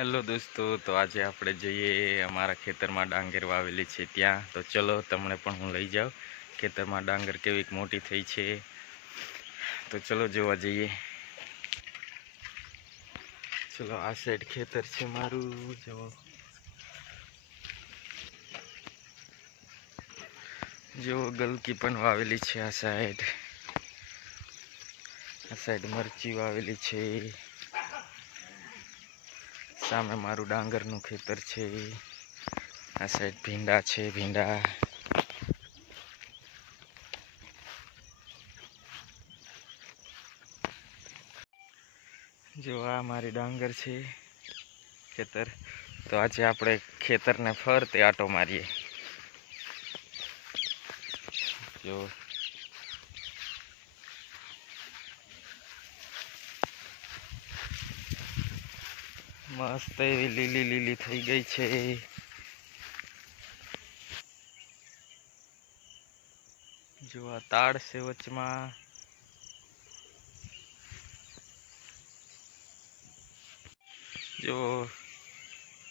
Hello દોસ્તો, તો આજે આપણે જઈએ અમારા ખેતરમાં ડાંગર વાવેલી છે ત્યાં. તો ચલો તમને પણ હું લઈ જાઉં. ખેતરમાં ડાંગર કેવીક મોટી થઈ છે. તો ચલો જોવા જઈએ. ચલો, આ સાઈડ ખેતર છે મારું. જો જો ગલકી પણ વાવેલી છે આ સાઈડ આ સાઈડ મરચી વાવેલી છે. સામે મારું ડાંગરનું ખેતર છે. આ સાઈડ ભીંડા છે, ભીંડા. જો આ મારી ડાંગર છે ખેતર. તો આજે આપણે ખેતરને ફરતે આટો મારીએ. જો મસ્ત એવી લીલી લીલી થઈ ગઈ છે. જો આ તાડ છે વચમાં. જો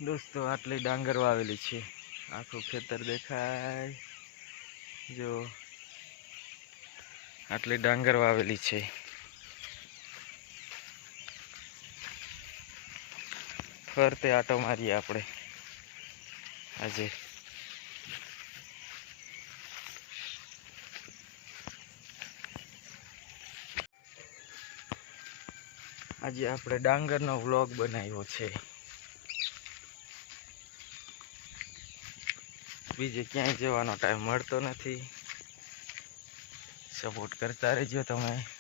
દોસ્તો આટલી ડાંગર વાવેલી છે. આખું ખેતર દેખાય. જો આટલી ડાંગર વાવેલી છે. ફરતે આટો મારીએ આપણે. આજે. આજે આપણે ડાંગરનો વ્લોગ બનાવ્યો છે. બીજે ક્યાંય જવાનો ટાઈમ મળતો નથી. સપોર્ટ કરતા રહેજો તમે.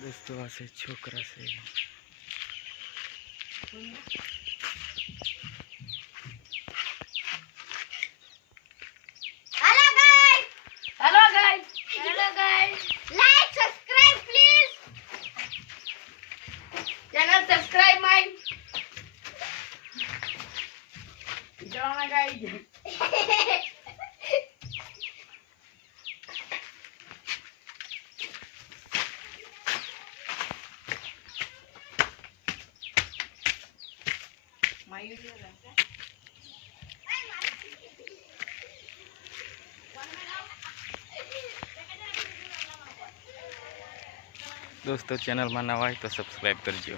દોસ્તો આ છે છોકરા છે subscribe mine. Jangan guys. દોસ્તો ચેનલમાં નવા હોય તો સબસ્ક્રાઈબ કરજો.